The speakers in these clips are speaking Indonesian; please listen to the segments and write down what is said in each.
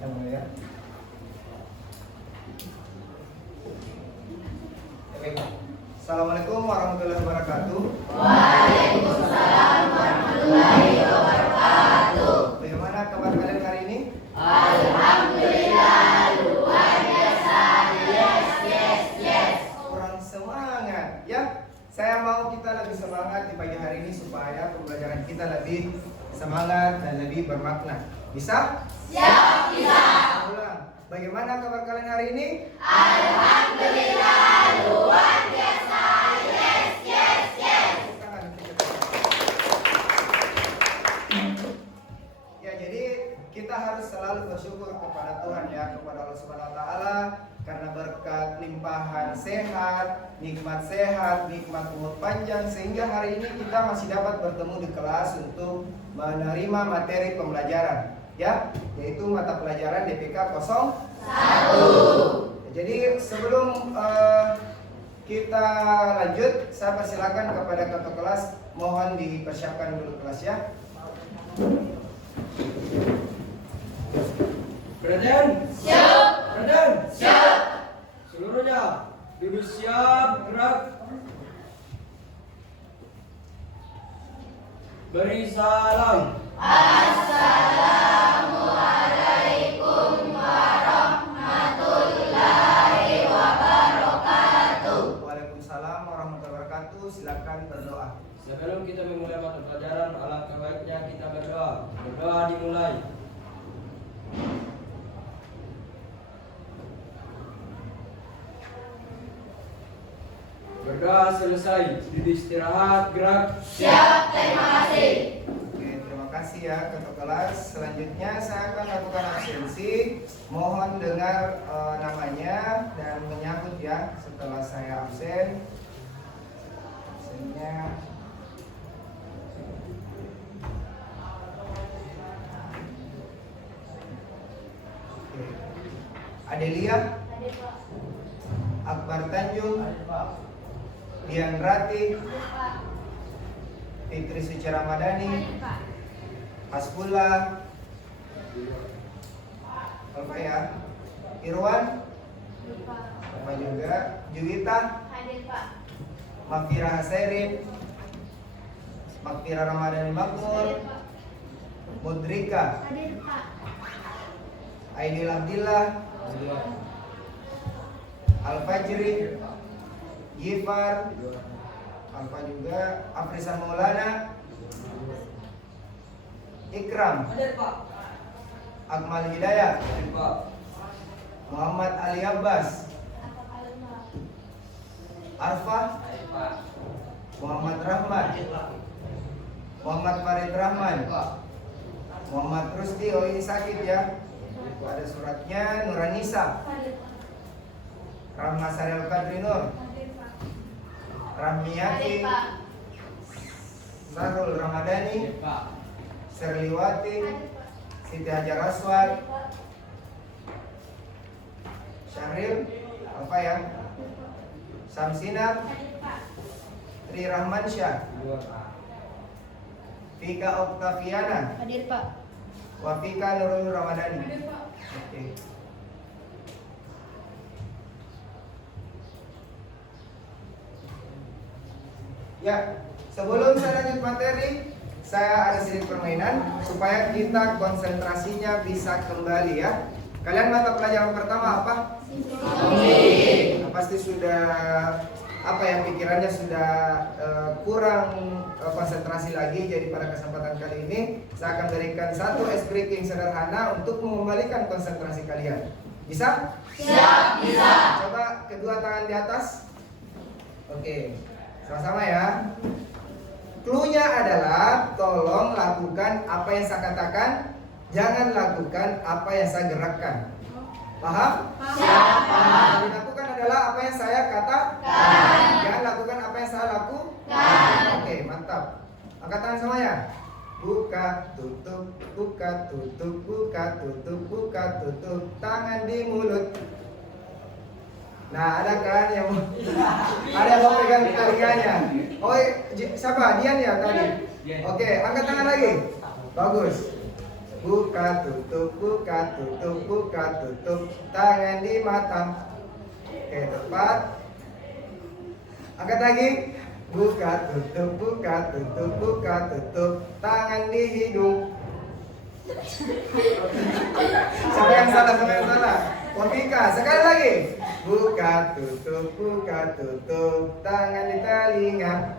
yang mulia. Assalamualaikum warahmatullahi wabarakatuh. Waalaikumsalam warahmatullahi wabarakatuh. Bagaimana kabar kalian hari ini? Alhamdulillah, luar biasa. Yes. Kurang semangat ya. Saya mau kita lebih semangat di pagi hari ini supaya pembelajaran kita lebih semangat dan lebih bermakna. Bisa? Siap, bisa. Ulang. Bagaimana kabar kalian hari ini? Alhamdulillah, luar biasa. Yes. Ya, jadi kita harus selalu bersyukur kepada Tuhan ya, kepada Allah Subhanahu wa taala karena berkat limpahan sehat, nikmat umur panjang sehingga hari ini kita masih dapat bertemu di kelas untuk menerima materi pembelajaran ya, yaitu mata pelajaran DPK 01. Jadi sebelum kita lanjut, saya persilakan kepada ketua kelas, mohon dipersiapkan dulu kelas ya. Perhatian? Siap. Perhatian? Siap. Seluruhnya duduk siap, gerak. Beri salam. Assalamualaikum warahmatullahi wabarakatuh. Waalaikumsalam warahmatullahi wabarakatuh. Silakan berdoa. Sebelum kita memulai mata pelajaran, alangkah baiknya kita berdoa. Berdoa dimulai. Berdoa selesai. Duduk istirahat, gerak. Siap, terima kasih. Oke, terima kasih ya ketua kelas. Selanjutnya saya akan lakukan absensi. Mohon dengar namanya dan menyambut ya setelah saya absen. Absennya Oke. Adelia, Akbar Tanjung, Dian Rati, Fitri Suci Ramadhani, Hasbullah, apa ya? Irwan, apa juga? Juwita, Hadir, Pak. Mafira Haserin, Mafira Ramadhani Makmur, Mudrika, Hadir, Pak. Aidil Abdillah, Al-Fajri, Gifar, apa juga? Afrisan Maulana, Ikram, Hadir, Pak. Akmal Hidayat, Hadir, Pak. Muhammad Ali Abbas, Arfah, Hadir, Pak. Muhammad Rahmat, Muhammad Farid Rahman, Muhammad Rusdi. Oh ini sakit ya, ada suratnya. Nuranisa, Rahma Sarel Kadri Nur, Rahmiyati, Hadir, Pak. Sarul Ramadhani, Hadir, Pak. Serliwati, Siti Hajar Aswad, Syahril, apa ya? Samsina, Tri Rahmansyah, Vika Oktaviana, Hadir, Pak. Wafika Nurul Ramadhani. Oke. Ya, sebelum saya lanjut materi, saya ada sedikit permainan supaya kita konsentrasinya bisa kembali ya. Kalian mata pelajaran pertama apa? Nah, pasti sudah apa ya, pikirannya sudah kurang konsentrasi lagi. Jadi pada kesempatan kali ini saya akan berikan satu ice breaking sederhana untuk mengembalikan konsentrasi kalian. Bisa? Siap, bisa. Coba kedua tangan di atas. Oke, sama-sama ya. Cluenya adalah tolong lakukan apa yang saya katakan, jangan lakukan apa yang saya gerakkan. Paham? Siap, paham. Yang dilakukan adalah apa yang saya katakan. Jangan lakukan apa yang saya lakukan. Oke, mantap. Angkat tangan semuanya. Buka, tutup, buka, tutup, buka, tutup, buka, tutup. Tangan di mulut. Nah, ada kan yang ada yang mau pegang telinganya? Oh, siapa? Dian ya tadi? Oke, angkat tangan lagi. Bagus. buka tutup, buka tutup, buka tutup, tangan di mata. Oke, tepat. Angkat lagi. Buka tutup, buka tutup, buka tutup, tangan di hidung. Siapa yang salah, siapa yang salah? Wafika, sekali lagi. Buka tutup, tangan di telinga.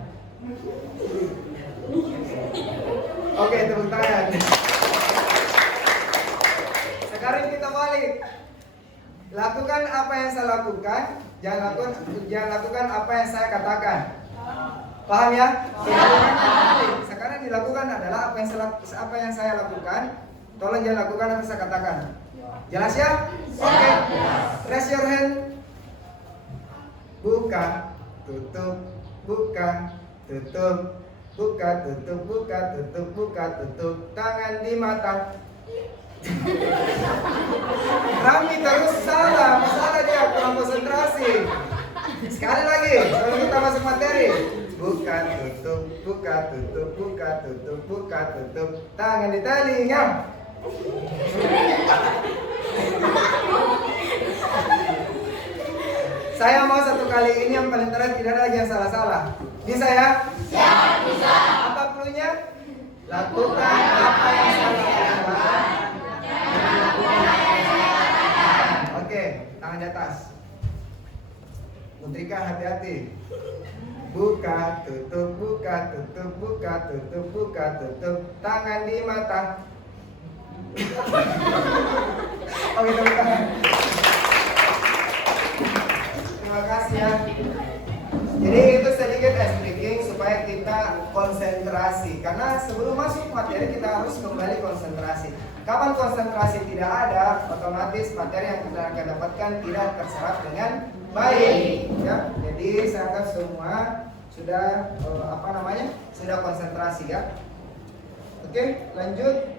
Oke, tepuk tangan. Sekarang kita balik. Lakukan apa yang saya lakukan, jangan lakukan apa yang saya katakan. Paham ya? Sekarang dilakukan adalah apa yang saya lakukan. Tolong jangan lakukan apa yang saya katakan. Jelas ya? Oke. Raise your hand. Buka, tutup, buka, tutup, buka, tutup, buka, tutup, buka, tutup. Tangan di mata. Rami terus salah, masalah dia kurang konsentrasi. Sekali lagi, sebelum kita masuk materi. Buka, tutup, buka, tutup, buka, tutup, buka, tutup. Tangan di telinga. Saya mau satu kali ini yang paling terakhir, tidak ada lagi yang salah-salah. Bisa ya? Bisa. Apa cluenya? Lakukan apa yang saya lakukan. Oke, tangan di atas. Mutrika, hati-hati. Buka, tutup, buka, tutup, buka, tutup, buka, tutup. Tangan di mata. Oke, tepuk tangan. Terima kasih ya. Jadi itu sedikit ice breaking supaya kita konsentrasi. Karena sebelum masuk materi kita harus kembali konsentrasi. Kapan konsentrasi tidak ada, otomatis materi yang kita akan dapatkan tidak terserap dengan baik. Ya, jadi saya anggap semua sudah sudah konsentrasi ya. Oke, lanjut.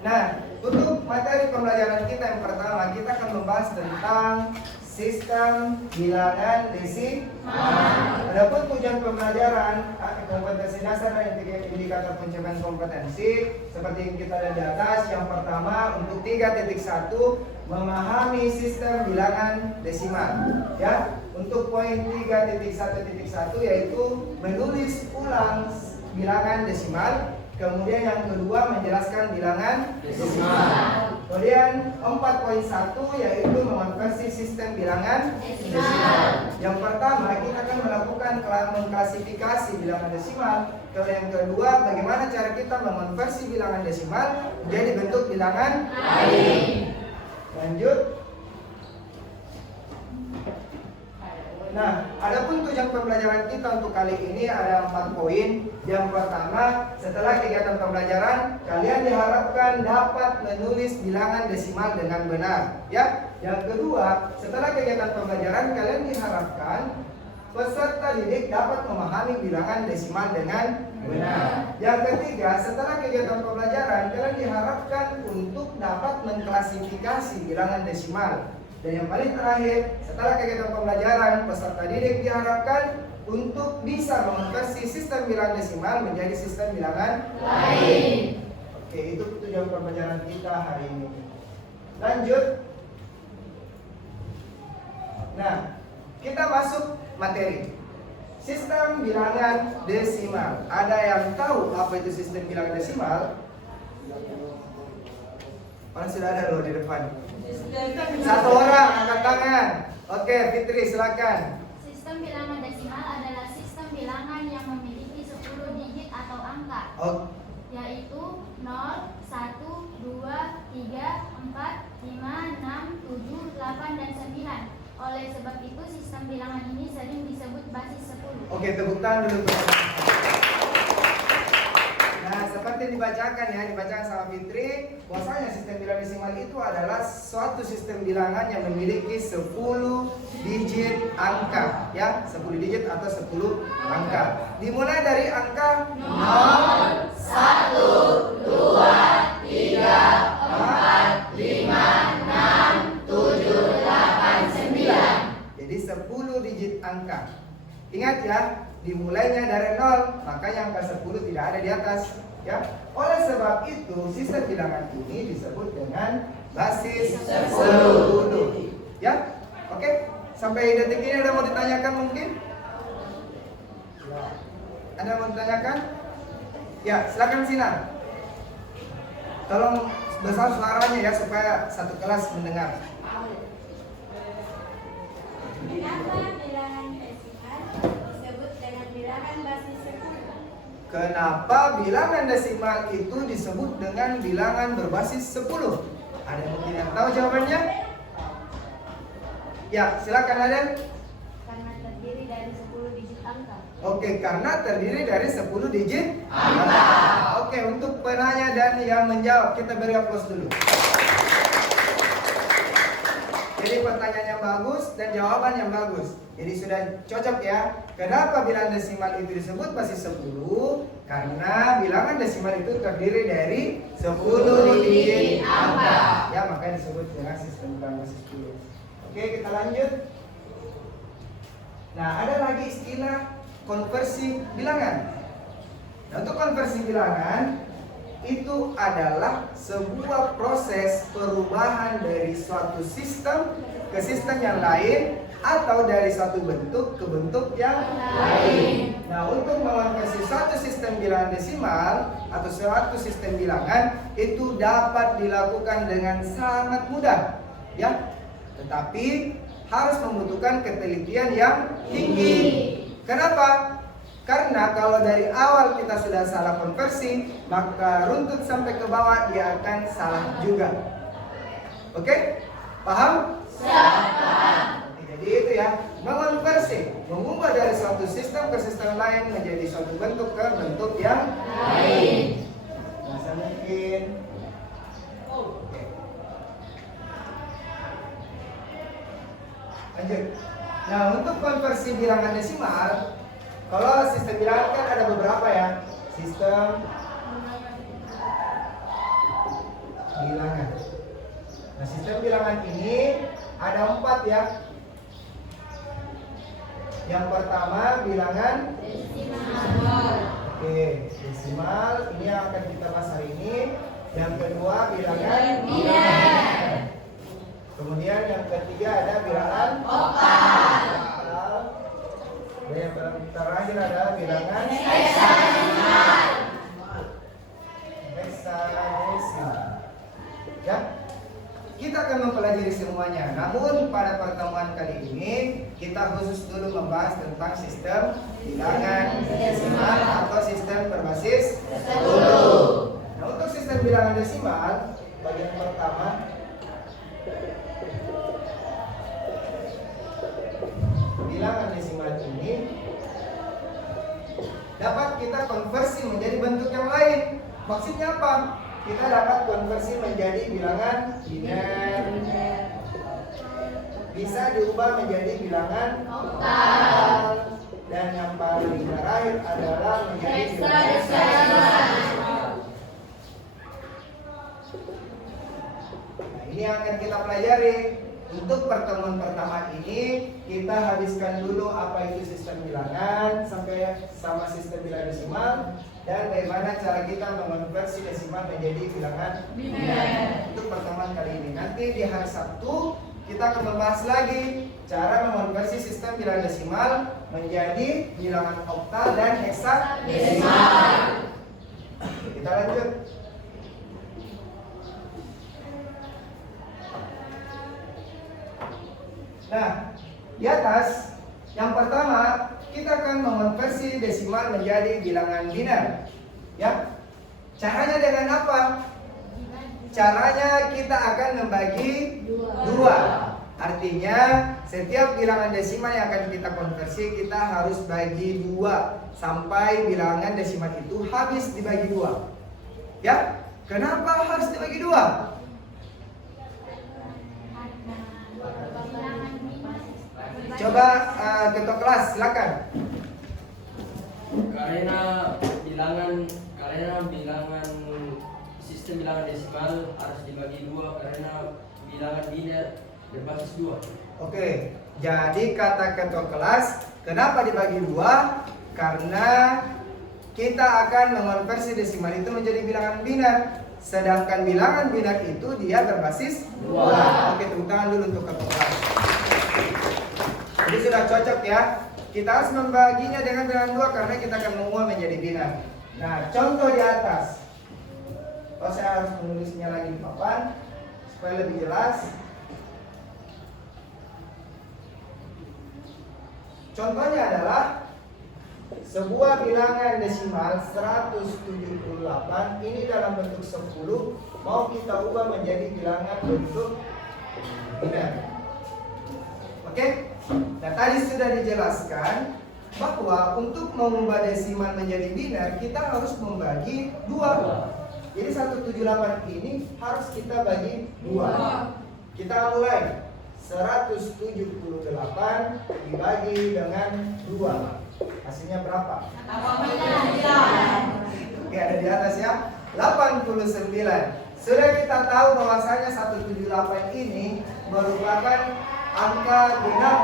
Nah, untuk materi pembelajaran kita yang pertama, kita akan membahas tentang sistem bilangan desimal. Adapun tujuan pembelajaran kompetensi dasar dan indikator pencapaian kompetensi seperti yang kita lihat di atas. Yang pertama untuk 3.1 memahami sistem bilangan desimal. Ya, untuk poin 3.1.1 yaitu menulis ulang bilangan desimal. Kemudian yang kedua menjelaskan bilangan desimal. Kemudian 4.1 yaitu mengonversi sistem bilangan desimal. Yang pertama kita akan melakukan mengklasifikasi bilangan desimal. Kemudian yang kedua bagaimana cara kita mengonversi bilangan desimal menjadi bentuk bilangan lain. Lanjut. Nah, adapun tujuan pembelajaran kita untuk kali ini ada 4 poin. Yang pertama, setelah kegiatan pembelajaran, kalian diharapkan dapat menulis bilangan desimal dengan benar. Ya. Yang kedua, setelah kegiatan pembelajaran, kalian diharapkan peserta didik dapat memahami bilangan desimal dengan benar. Yang ketiga, setelah kegiatan pembelajaran, kalian diharapkan untuk dapat mengklasifikasi bilangan desimal. Dan yang paling terakhir, setelah kegiatan pembelajaran, peserta didik diharapkan untuk bisa mengonversi sistem bilangan desimal menjadi sistem bilangan lain. Oke, itu tujuan pembelajaran kita hari ini. Lanjut. Nah, kita masuk materi. Sistem bilangan desimal. Ada yang tahu apa itu sistem bilangan desimal? Mana sudah ada loh di depan. Satu orang angkat tangan. Oke, Fitri silakan. Sistem bilangan desimal adalah sistem bilangan yang memiliki 10 digit atau angka. Yaitu 0, 1, 2, 3, 4, 5, 6, 7, 8, dan 9. Oleh sebab itu sistem bilangan ini sering disebut basis 10. Oke, tepuk tangan dulu. Nah, seperti dibacakan sama Fitri, bahwasanya sistem bilangan desimal itu adalah suatu sistem bilangan yang memiliki 10 digit angka, ya, 10 digit atau 10 angka. Dimulai dari angka 0, 1, 2, 3, 4, 5, 6, 7, 8, 9. Jadi 10 digit angka. Ingat ya, dimulainya dari 0, makanya angka 10 tidak ada di atas. Ya, oleh sebab itu sistem bilangan ini disebut dengan basis 10. Ya, oke. Sampai detik ini ada mau ditanyakan mungkin? Ada mau ditanyakan? Ya, silakan Sinar. Tolong besar suaranya ya supaya satu kelas mendengar. Kenapa bilangan desimal disebut dengan bilangan basis 10? Kenapa bilangan desimal itu disebut dengan bilangan berbasis 10? Ada yang mungkin yang tahu jawabannya? Ya, silakan Aden. Karena terdiri dari 10 digit angka. Oke, karena terdiri dari 10 digit angka. Oke, untuk penanya dan yang menjawab kita beri aplaus dulu. Jadi pertanyaan yang bagus dan jawaban yang bagus. Jadi sudah cocok ya. Kenapa bilangan desimal itu disebut basis 10? Karena bilangan desimal itu terdiri dari 10 digit angka. Ya, makanya disebut dengan sistem bilangan basis 10. Oke, kita lanjut. Nah, ada lagi istilah konversi bilangan. Nah, untuk konversi bilangan itu adalah sebuah proses perubahan dari suatu sistem ke sistem yang lain atau dari satu bentuk ke bentuk yang lain. Nah, untuk mengonversi suatu sistem bilangan desimal atau suatu sistem bilangan itu dapat dilakukan dengan sangat mudah, ya. Tetapi harus membutuhkan ketelitian yang tinggi. Kenapa? Karena kalau dari awal kita sudah salah konversi, maka runtut sampai ke bawah dia akan salah juga. Oke? Paham? Paham. Jadi itu ya, mengonversi, mengubah dari suatu sistem ke sistem lain menjadi suatu bentuk ke bentuk yang lain. Masa mungkin. Oke. Lanjut. Nah, untuk konversi bilangan desimal, kalau sistem bilangan kan ada beberapa ya. Sistem bilangan. Nah, sistem bilangan ini ada 4 ya. Yang pertama bilangan Desimal. Oke, desimal ini yang akan kita bahas hari ini. Yang kedua bilangan Biner. Kemudian yang ketiga ada bilangan Oktal. Dan yang terakhir adalah bilangan Hexadesimal. hexadesimal. Ya, kita akan mempelajari semuanya. Namun pada pertemuan kali ini kita khusus dulu membahas tentang sistem bilangan desimal atau sistem berbasis 10. Nah, untuk sistem bilangan desimal bagian pertama bilangan desimal ini dapat kita konversi menjadi bentuk yang lain. Maksudnya apa? Kita dapat konversi menjadi bilangan biner, bisa diubah menjadi bilangan oktal, dan yang paling terakhir adalah menjadi bilangan hexadesimal. Nah, ini yang akan kita pelajari. Untuk pertemuan pertama ini kita habiskan dulu apa itu sistem bilangan sampai sama sistem bilangan desimal dan bagaimana cara kita mengonversi desimal menjadi bilangan biner. Untuk pertemuan kali ini. Nanti di hari Sabtu kita akan membahas lagi cara mengonversi sistem bilangan desimal menjadi bilangan oktal dan hexadesimal. Kita lanjut. Nah, di atas yang pertama kita akan mengonversi desimal menjadi bilangan biner. Ya. Caranya dengan apa? Caranya kita akan membagi dua. Artinya setiap bilangan desimal yang akan kita konversi kita harus bagi dua sampai bilangan desimal itu habis dibagi dua. Ya. Kenapa harus dibagi dua? Coba ketua kelas silakan. Karena bilangan sistem bilangan desimal harus dibagi dua karena bilangan biner berbasis dua. Oke, jadi kata ketua kelas kenapa dibagi dua? Karena kita akan mengonversi desimal itu menjadi bilangan binar. Sedangkan bilangan binar itu dia berbasis 2. Oke, tepuk tangan dulu untuk kakak kelas. Jadi sudah cocok ya. Kita harus membaginya dengan bilangan 2 karena kita akan mengubah menjadi binar. Nah, contoh di atas. Oh, saya harus menulisnya lagi di papan supaya lebih jelas. Contohnya adalah sebuah bilangan desimal 178 ini dalam bentuk 10 mau kita ubah menjadi bilangan bentuk binar. Oke? Nah, tadi sudah dijelaskan bahwa untuk mengubah desimal menjadi binar kita harus membagi 2. Jadi 178 ini harus kita bagi 2. Kita mulai. 178 dibagi dengan 2. Hasilnya berapa? 89. Oke, ada di atas ya. 89. Sudah kita tahu bahwasanya 178 ini merupakan angka genap.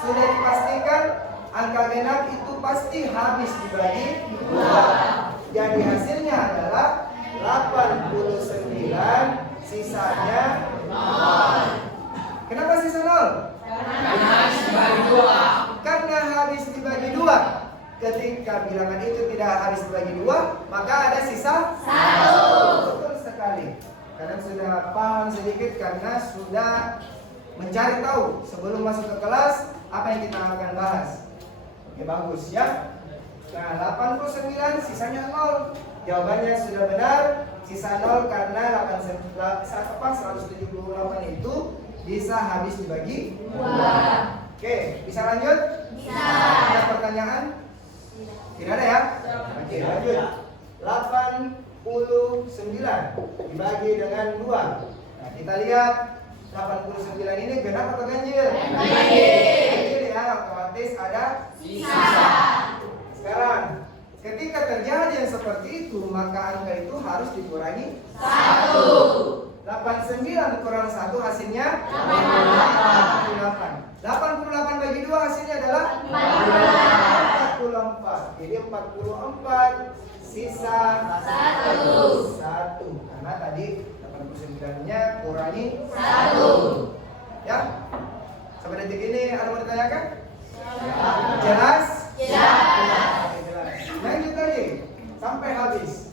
Sudah dipastikan angka genap itu pasti habis dibagi 2. Jadi hasilnya adalah 89, sisanya 0. Kenapa sisa 0? Karena habis dibagi 2. Ketika bilangan itu tidak habis dibagi 2, maka ada sisa 1. Betul sekali. Kadang sudah paham sedikit karena sudah mencari tahu sebelum masuk ke kelas apa yang kita akan bahas. Oke, bagus ya. Nah, 89 sisanya 0. Jawabannya sudah benar. Sisa 0 karena 178 itu bisa habis dibagi 2. Oke, bisa lanjut? Bisa. Ada pertanyaan? Tidak ada ya? Oke, lanjut. 89 dibagi dengan 2. Nah, kita lihat 89 ini genap atau ganjil? Ganjil ya, otomatis ada Sisa. Sekarang, ketika terjadi yang seperti itu, maka angka itu harus dikurangi 1. 89 kurang 1 hasilnya 88. 88 bagi 2 hasilnya adalah 44. Jadi 44 sisa 1. Karena tadi 89-nya kurangi 1. Ya. Sampai detik ini ada mau ditanyakan? Jelas? Jelas. Lanjut lagi sampai habis.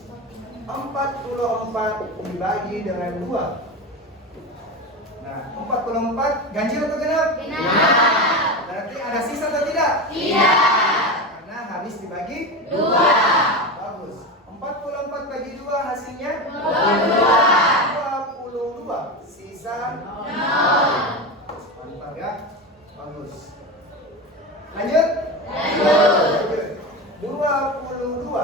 44 dibagi dengan 2. Nah, 44 ganjil atau genap? Genap. Berarti ada sisa atau tidak? Tidak. Karena habis dibagi 2. Bagus. 44 bagi 2 hasilnya 22. Sisa 0. Mantap ya. Bagus. Lanjut? Lanjut. 22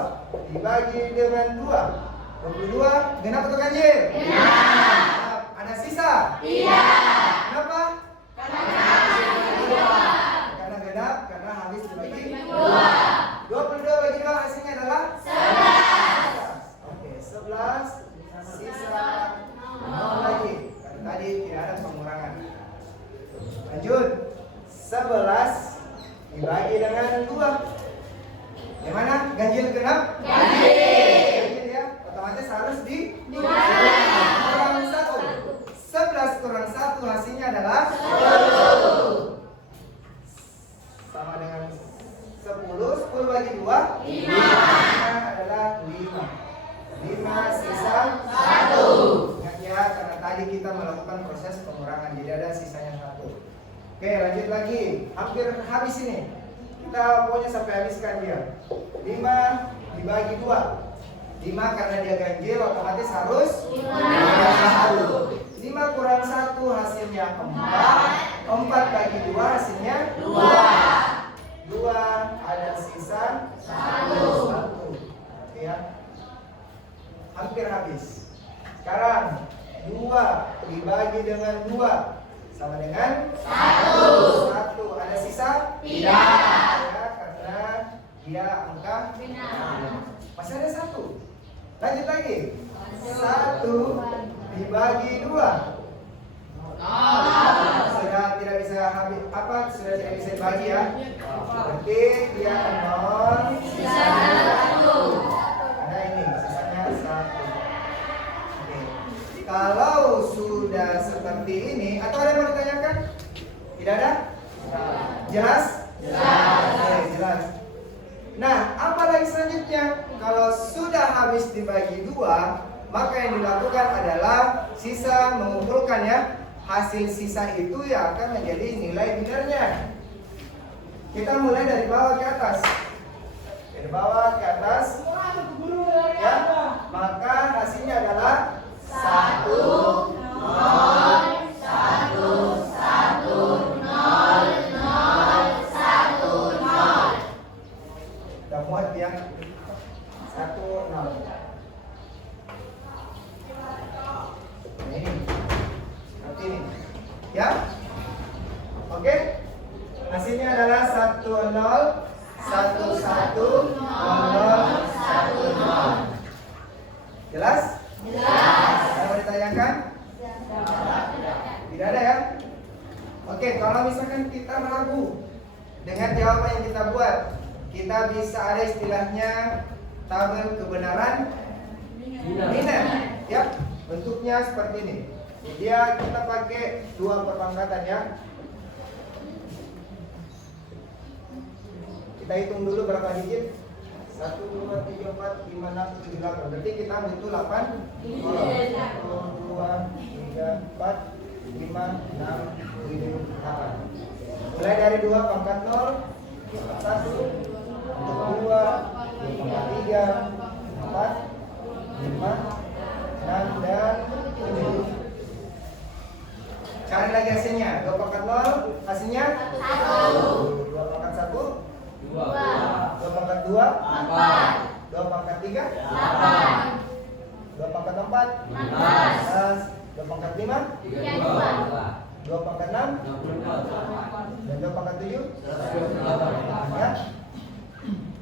dibagi dengan 2. 22 genap atau ganjil? Genap. Ada sisa? Tidak. Kenapa? Karena genap, karena habis dibagi 2. 22 bagi 2 hasilnya adalah 11. Oke, 11 sisa 0 lagi. Karena tadi tidak ada pengurangan. Lanjut. 11 dibagi dengan 2. Gimana? Ganjil genap? Ganjil ya. Otomatis harus di kurang 1. 11 kurang 1 hasilnya adalah 10. Sama dengan 10. 10 bagi 2 5 adalah 5. 5 sisa 1. Ingat ya, karena tadi kita melakukan proses pengurangan, jadi ada sisanya 1. Oke, lanjut lagi. Hampir habis ini. Kita pokoknya sampai habiskan dia. 5 dibagi 2. 5 karena dia ganjil otomatis harus 5 kurang 1 hasilnya 4. 4 bagi 2 hasilnya 2 ada sisa 1. Oke ya. Hampir habis. Sekarang 2 dibagi dengan 2 sama dengan 1. Ada sisa? Tidak. Ya, karena dia angka masih ada 1. Lanjut lagi. 1 dibagi 2. Sudah tidak bisa habis sudah tidak bisa dibagi ya. Berarti dia 0 Sisa 1. Kalau sudah seperti ini, atau ada yang mau ditanyakan? Tidak ada? Jelas? Oke, jelas. Nah, apa lagi selanjutnya? Kalau sudah habis dibagi dua, maka yang dilakukan adalah sisa mengumpulkan ya. Hasil sisa itu ya akan menjadi nilai binarnya. Kita mulai dari bawah ke atas. Dari bawah ke atas. Ya, maka hasilnya adalah 1, 0, 1, 1, 0, 0, 1, 0. Udah muat ya? 1, 0. Ini seperti ini ya. Oke, hasilnya adalah 1, 0, 1, 1, 0, 1, 0. Jelas? Ada mau ditanyakan? Tidak ada ya? Oke, kalau misalkan kita ragu dengan jawaban yang kita buat, kita bisa ada istilahnya tabel kebenaran biner. Ya, bentuknya seperti ini. Dia kita pakai dua perpangkatan ya. Kita hitung dulu berapa digit. 1, 2, 3, 4, 5, 6, 7, 8. Berarti kita butuh 8 kolom. 1, 2, 3, 4, 5, 6, 7, 8. Mulai dari 2 pangkat 0, 1, 2, 3, 4, 5, 6, dan 7. Cari lagi hasilnya. 2 pangkat 0, hasilnya 1. 2 pangkat 1, 2 pangkat 2, 2 pangkat 3, 2 pangkat 4, 2 pangkat 5, 2 pangkat 6, dan 2 pangkat 7. Ya.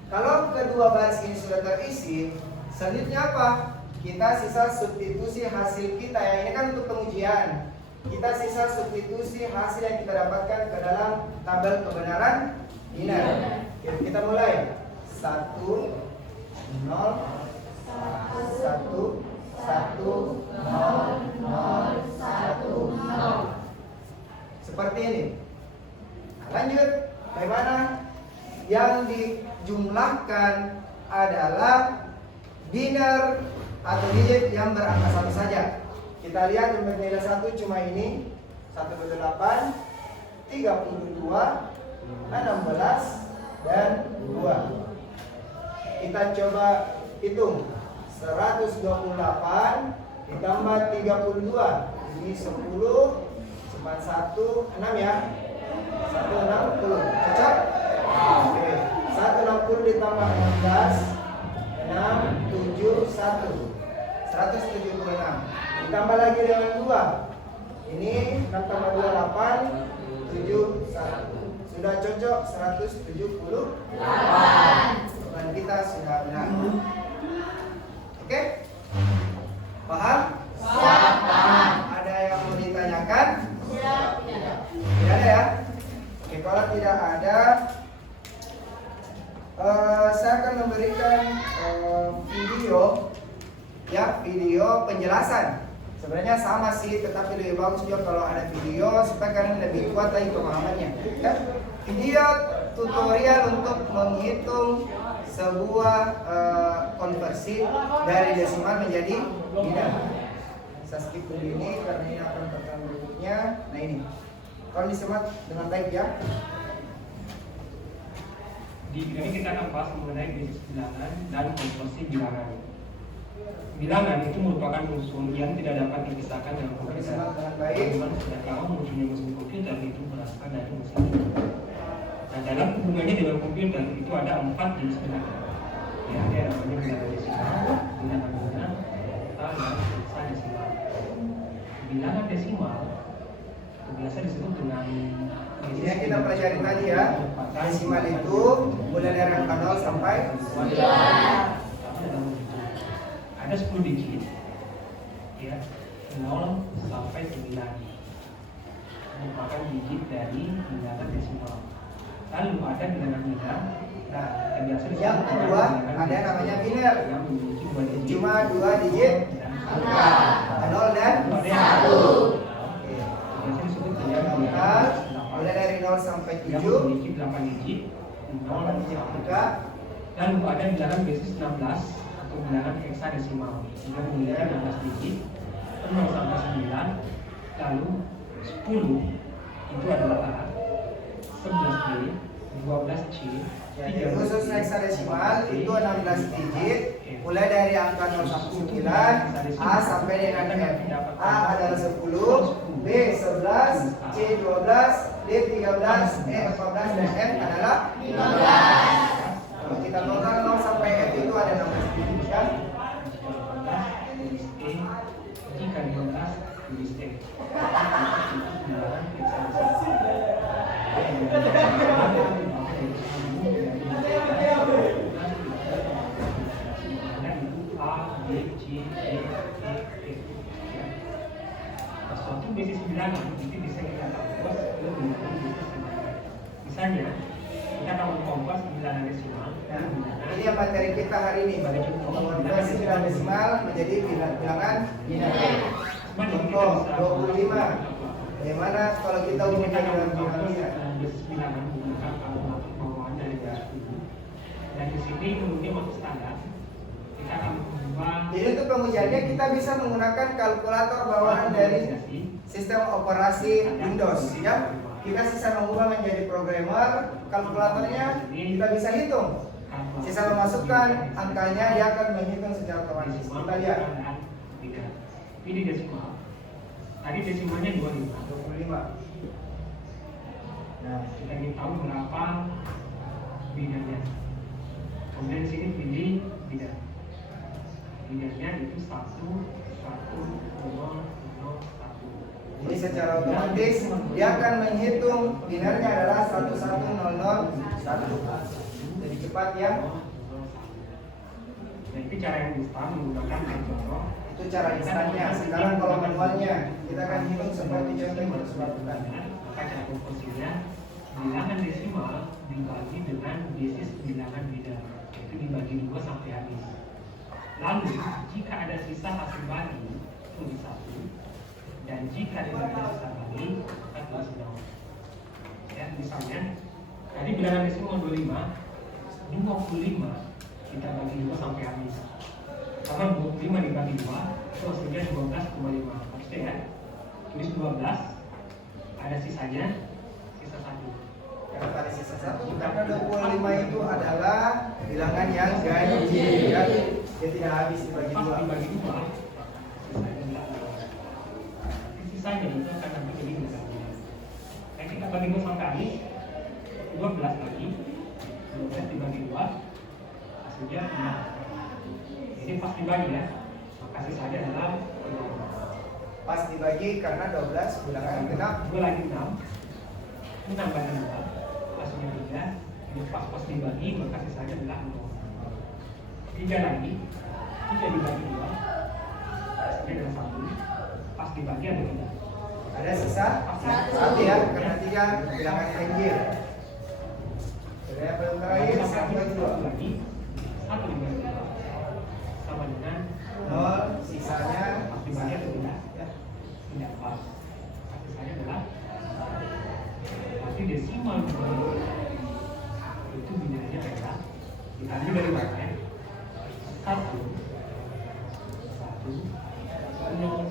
Kalau kedua baris ini sudah terisi, selanjutnya apa? Kita sisa substitusi hasil kita ya. Ini kan untuk pengujian. Kita sisa substitusi hasil yang kita dapatkan ke dalam tabel kebenaran biner. Kita mulai 1, 0, 1, 1, 1, 0, 0, 1, 0. Seperti ini. Nah, lanjut. Bagaimana? Yang dijumlahkan adalah biner atau digit yang berangka 1 saja. Kita lihat yang bernilai 1 cuma ini. 1,8, 32, 16, dan 2. Kita coba hitung. 128 ditambah 32. Ini 10, cuma 1, 6 ya. 160. Cocok? Oke. 160 ditambah 16, 6, 7, 1. 176. Ditambah lagi dengan 2. Ini 6 tambah 2, 8, 7, 1. Sudah cocok 178. Dan kita sudah benar. Oke? Paham? Siap, Pak. Ada yang mau ditanyakan? Siap. Tidak ada ya? Oke, kalau tidak ada, saya akan memberikan video ya, video penjelasan. Sebenarnya sama sih, tetapi lebih bagus juga kalau ada video supaya kalian lebih kuat lagi pemahamannya. Ya? Video tutorial untuk menghitung sebuah konversi dari desimal menjadi biner. Saya skip dulu ini karena ini akan pertanyaan berikutnya. Nah ini, kalau disimak dengan baik ya. Di video ini kita akan bahas mengenai basis bilangan dan konversi bilangan. Bilangan itu merupakan unsur yang tidak dapat dipisahkan dengan komputer. Disimak dengan baik. Sudah tahu munculnya mesin komputer itu berasal dari mesin komputer. Nah, dalam hubungannya dengan komputer itu ada 4 jenis bilangan. Ya, ada yang namanya bilangan desimal, bilangan guna, dan bilangan desimal. Bilangan desimal itu biasa disebut dengan Ini yang kita pelajari tadi ya. Desimal itu mulai dari angka 0 sampai 9. Ada 10 digit ya, 0 sampai 9 merupakan digit dari bilangan desimal. Lalu ada bilangan biner. Nah, yang biasa disebut Yang kedua bilangan ada yang namanya biner. yang memiliki 2 digit. Cuma 2 digit angka. 0 dan 1. Oke. Biasanya disebut dengan Angka mulai dari 0 sampai yang 7. memiliki 8 digit, 0 dan 1. Angka Lalu ada bilangan basis 16 atau bilangan heksadesimal yang memiliki 16 digit, 0 sampai 9, lalu 10 itu adalah 11B, 12C, Jadi khusus heksadesimal itu 16 digit mulai dari angka 0 sampai 9, A sampai dengan F. A adalah 10, B 11, C 12, D 13, E 14 dan F adalah 15. Kalau kita total 0 sampai F itu ada 16 digit kan? Jika 15 tulis E. Suatu basis bilangan itu bisa kita kompos ke bilangan basis bilangan. Misalnya kita akan mengkompos bilangan desimal. Nah, ini yang materi kita hari ini. Konversi bilangan desimal menjadi bilangan binario. Contoh 25. Bagaimana kalau kita umumkan dalam bilangan? Basis bilangan menggunakan kalkulator bawaan dari basis dulu. Dan di sini kemudian masuk standar. Kita akan mengubah. Jadi untuk pengujiannya kita bisa menggunakan kalkulator bawaan dari sistem operasi Windows ya. Kita bisa mengubah menjadi programmer, kalkulatornya kita bisa hitung. Sisa memasukkan angkanya dia akan menghitung secara otomatis. Kita lihat. Ini desimal. Tadi desimalnya 25. 25. Nah, kita ingin tahu berapa bilangannya. Kemudian di sini pilih bilangan. Bilangannya itu 1, 1, 0, 0, 1. Jadi secara otomatis dia akan menghitung binarnya adalah 11001. Jadi cepat ya. Nah, itu cara yang instan menggunakan contoh. Itu cara instannya. Sekarang kalau manualnya kita akan hitung seperti contoh yang harus lakukan. Maka cara komposisinya bilangan desimal dibagi dengan basis bilangan binario, yaitu dibagi 2 sampai habis. Lalu jika ada sisa hasil bagi tulis 1, dan jika tidak ada sisa bagi maka tulis 0. Ya, misalnya tadi bilangan desimal 25 kita bagi 2 sampai habis. Karena 25 dibagi 2 itu hasilnya 12,5. Maksudnya ya, tulis 12, ada sisanya, sisa 1. Kenapa ada sisa 1? Karena 25 itu adalah bilangan yang ganjil ya. Dia tidak habis dibagi Pas 2. dibagi 2, sisanya tidak. Sisanya itu akan nanti jadi bilangan. Nah, kita bagi 2 sampai habis, 12 lagi, 12 dibagi 2, hasilnya 6. Ini pas dibagi ya, maka sisanya adalah 6. Pas dibagi karena 12 bilangan genap. 2 lagi 6, ini tambahkan 2, hasilnya 3. Ini pas dibagi maka sisanya adalah 0. 3 lagi, 3 dibagi 2, hasilnya adalah 1. Pas dibagi ada 3. Ada sisa 1 ya, karena 3 bilangan ganjil. Jadi yang paling terakhir 1 bagi 2 lagi, 1 dibagi 2 sama dengan 0, sisanya pas dibagi ada 3. ya. Tidak pas. Sisanya adalah berarti desimal itu bilangannya adalah kita ambil dari mana ya? 1, 0, 0.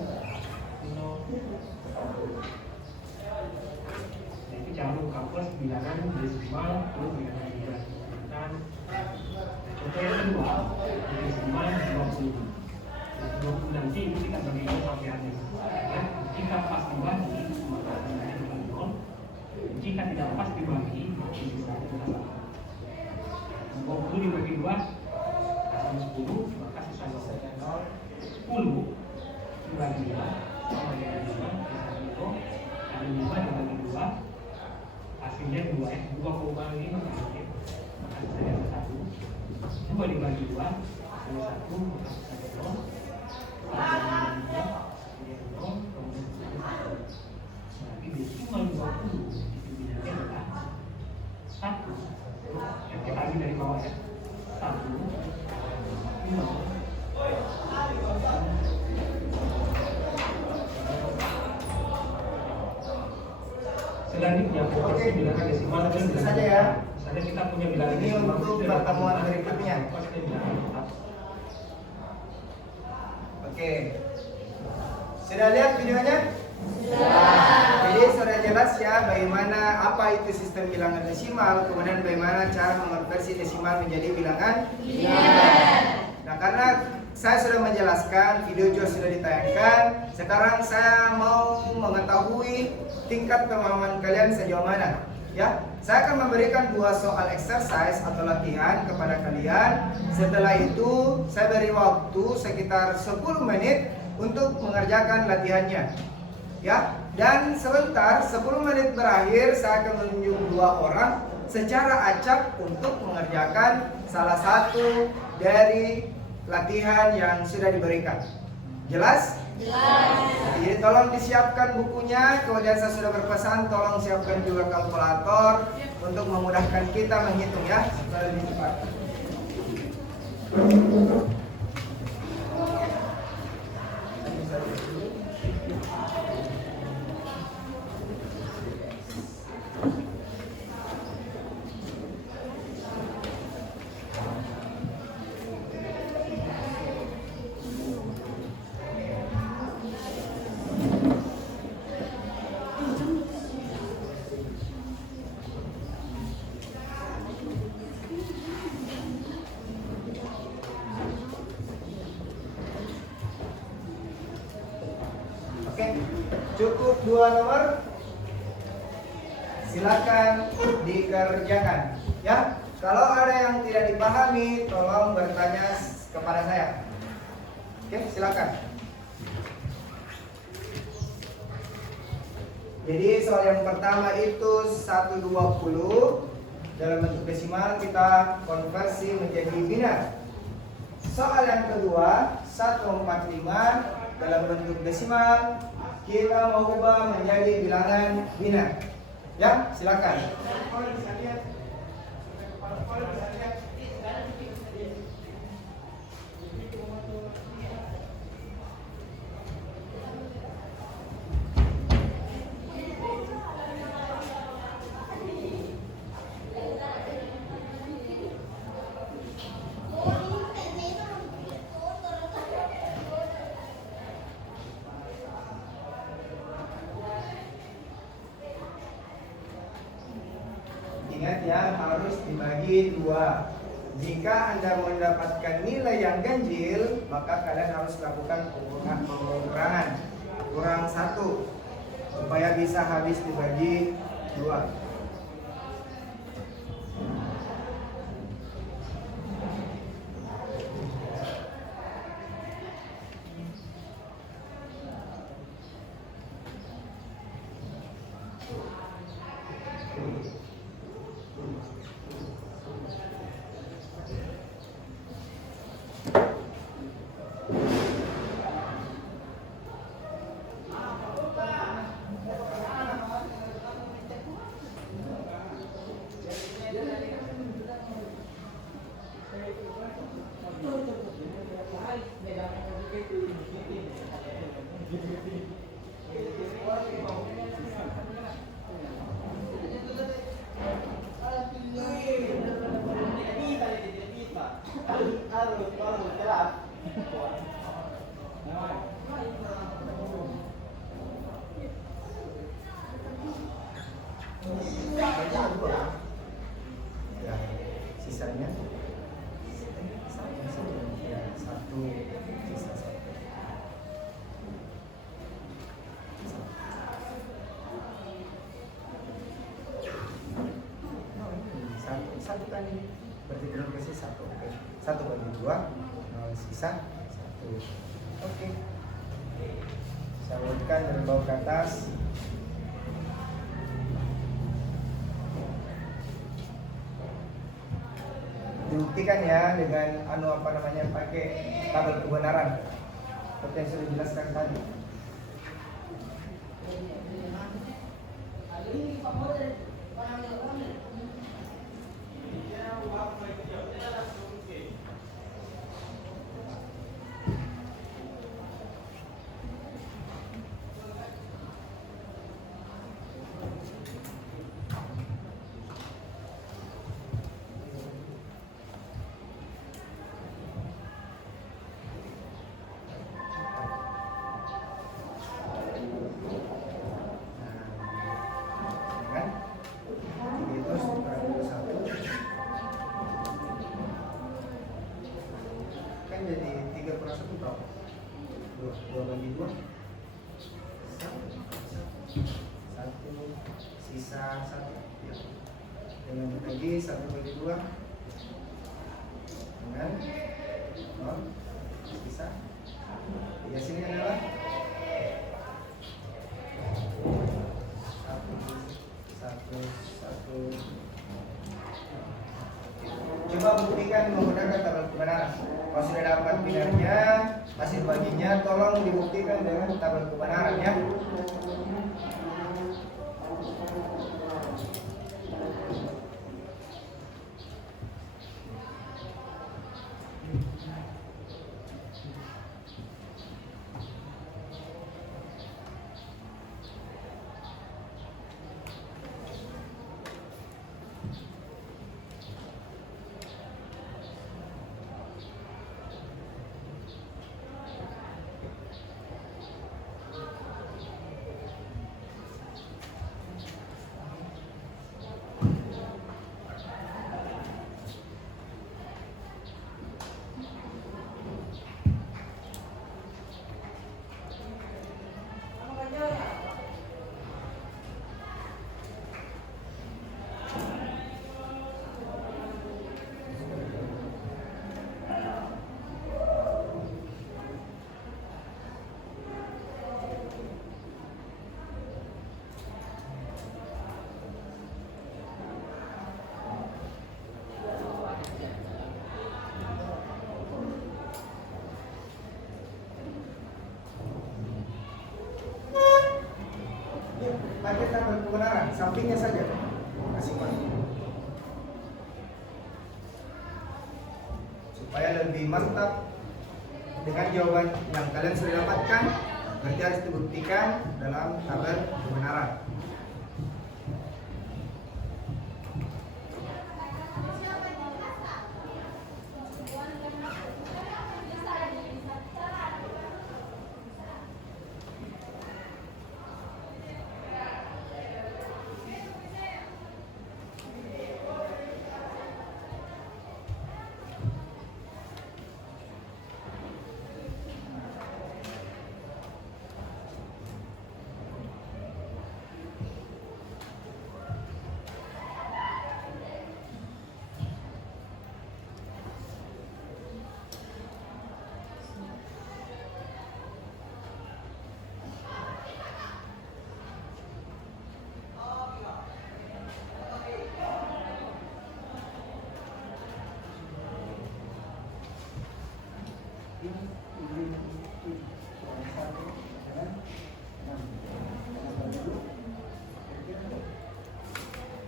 Jadi cara mengkompos bilangan desimal itu bilangan bilangan. Contoh yang kedua, desimal 20. 20 nanti itu kita bagi 0 sampai habis. Ya, jika pas dibagi maka nilainya dibagi 0. Jika tidak pas dibagi maka bisa kita 20 dibagi 2 hasilnya 10, maka sisa 0. 10 dibagi 2 sama dengan 5, sisa 0. Ada 5 dibagi 2 hasilnya 2 ya, 2,5 maka sisanya 1. 2 dibagi 2 hasilnya 1, maka sisanya 0. Berarti desimal 20 itu bilangannya adalah 1. Yang kita ambil dari bawah ya, 1, 0, Selanjutnya proporsi bilangan desimal dan Itu bilangan saja ya. Misalnya kita punya bilangan Ini desimal untuk dan pertemuan bilangan berikutnya. pas dan bilangan tetap. Oke. Sudah lihat videonya? Jadi sudah jelas ya bagaimana apa itu sistem bilangan desimal, kemudian bagaimana cara mengonversi desimal menjadi bilangan bilangan. Nah, karena saya sudah menjelaskan, video juga sudah ditayangkan. Sekarang saya mau mengetahui tingkat pemahaman kalian sejauh mana. Ya, saya akan memberikan 2 soal exercise atau latihan kepada kalian. Setelah itu, saya beri waktu sekitar 10 menit untuk mengerjakan latihannya. Ya, dan sebentar 10 menit berakhir saya akan menunjuk 2 orang secara acak untuk mengerjakan salah satu dari latihan yang sudah diberikan. Jelas? Jelas. Jadi tolong disiapkan bukunya. Kemudian saya sudah berpesan tolong siapkan juga kalkulator untuk memudahkan kita menghitung ya supaya lebih cepat. Oke, cukup 2 nomor. Silakan dikerjakan. Ya, kalau ada yang tidak dipahami, tolong bertanya kepada saya. Oke, silakan. Jadi soal yang pertama itu 120 dalam bentuk desimal kita konversi menjadi binar. Soal yang kedua 145 dalam bentuk desimal kita mau ubah menjadi bilangan binar. Ya, silakan. Ingat ya, harus dibagi 2. Jika Anda mendapatkan nilai yang ganjil, maka kalian harus lakukan pengurangan. Kurang 1 supaya bisa habis dibagi 2. Ya, sisanya ya, 1 sisa 1. Satu kali berarti progresnya 1. Oke. 1 bagi 2 sisa 1. Oke. Salurkan dari bawah ke atas. Dibuktikan ya dengan pakai tabel kebenaran seperti yang sudah dijelaskan tadi. 2. Satu, sisa 1. Ya. Dengan lagi 1/2 dengan 0 sisa. Ya, sini adalah 1. Coba buktikan menggunakan tabel kebenaran. Kalau sudah dapat binarnya, hasil baginya, tolong dibuktikan dengan tabel kebenaran ya. Pakai tabel kebenaran, sampingnya saja. Kasih supaya lebih mantap dengan jawaban yang kalian sudah dapatkan, berarti harus dibuktikan dalam tabel kebenaran.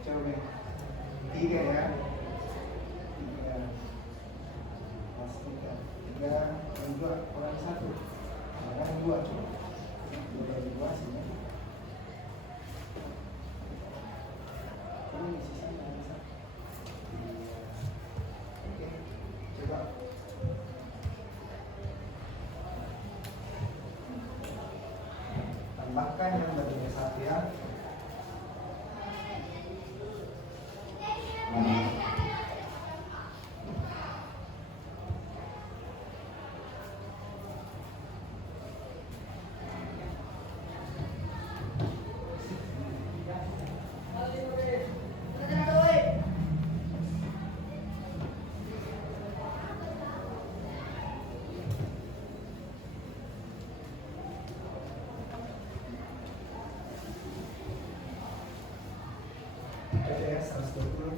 Coba 3 ya. 3 pastikan 3 dan 2 kurang 1 kurang 2 dari 2 sini. Ini sisa kurang 1. Oke, coba tambahkan yang bagian 1 ya. Oke ya, 120.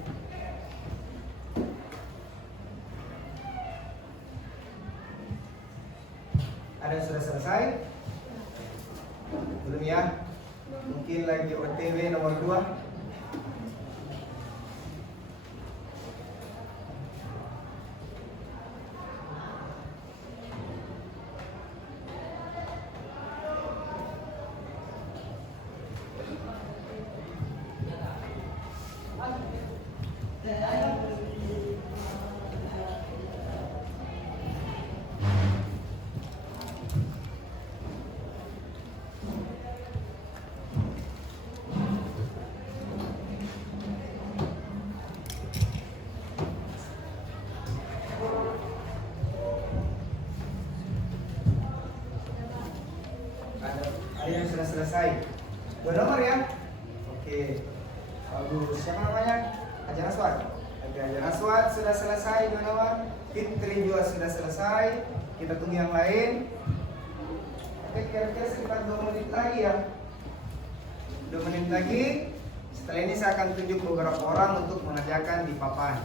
Ada yang sudah selesai? Belum ya? Mungkin lagi OTW nomor 2. selesai. 2 nomor ya. Oke. Bagus. Siapa namanya? Hajar Aswad. Oke, Hajar Aswad sudah selesai 2 nomor. Fitri juga sudah selesai. Kita tunggu yang lain. Oke, kira-kira sekitar 2 menit lagi ya. 2 menit lagi. Setelah ini saya akan tunjuk beberapa orang untuk mengerjakan di papan.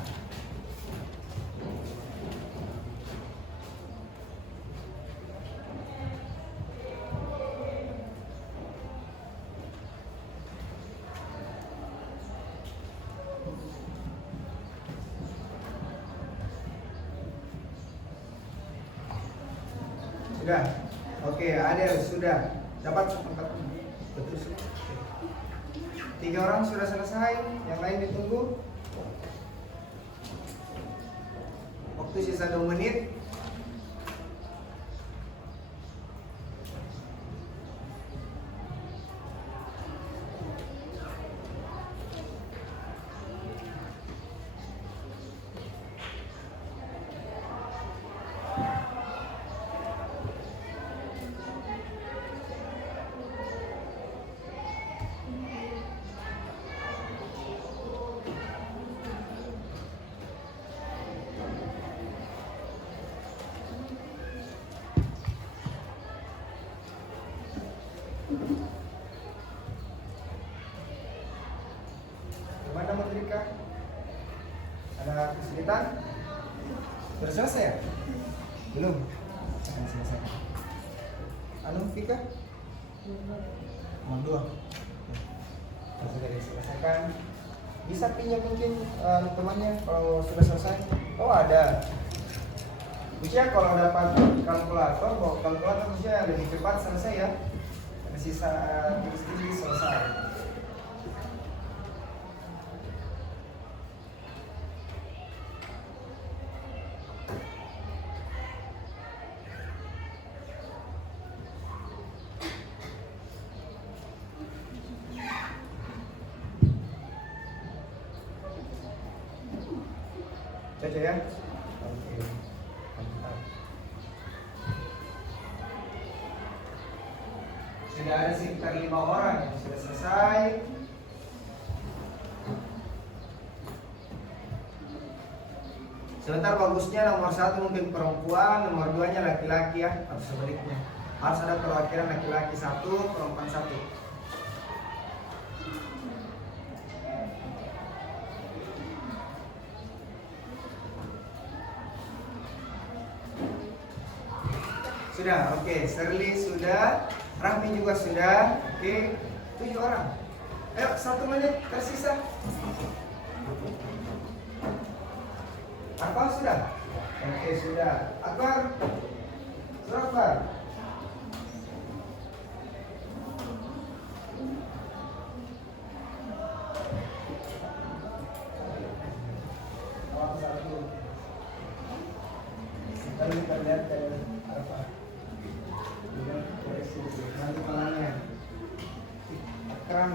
Sudah. Oke, Adel sudah dapat 4. Betul. 3 orang sudah selesai, yang lain ditunggu. Waktu sisa 2 menit. Gimana Motrika? Ada kesulitan? Sudah selesai ya? Belum? Akan selesai. Anu Vika? Nomor 2. Sudah diselesaikan. Bisa pinjam mungkin temannya kalau sudah selesai. Oh ada. Bisa kalau dapat kalkulator, bawa kalkulator bisa lebih cepat selesai ya. Ada sisa tulis tinggi selesai. Caca ya. Oke. Mantap. Sudah ada sekitar 5 orang yang sudah selesai. Sebentar, bagusnya nomor 1 mungkin perempuan, nomor 2-nya laki-laki ya, atau sebaliknya. Harus ada perwakilan laki-laki 1, perempuan 1. Sudah, oke. Shirley sudah, Rahmi juga sudah, oke. 7 orang. Ayo, 1 menit tersisa. Akbar sudah? Oke, sudah. Akbar, surat Akbar. Lalu kita lihat ke apa? Nanti malangnya ikram.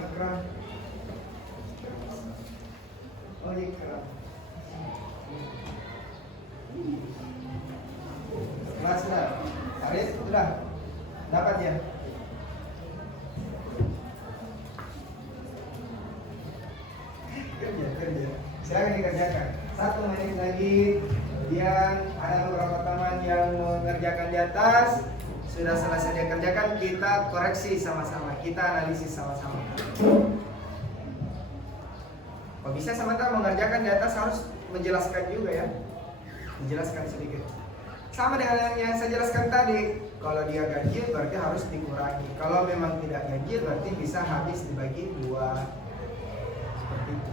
Oh, ikram. Mas sudah, Aris sudah dapat ya? Kerja. Silakan dikerjakan. 1 menit lagi. Kemudian ada beberapa teman yang mengerjakan di atas. Sudah selesai dikerjakan, kita koreksi sama-sama, kita analisis sama-sama. Kalau bisa sama-sama mengerjakan di atas harus menjelaskan juga ya. Menjelaskan sedikit. Sama dengan yang saya jelaskan tadi, kalau dia ganjil berarti harus dikurangi. Kalau memang tidak ganjil berarti bisa habis dibagi 2. Seperti itu.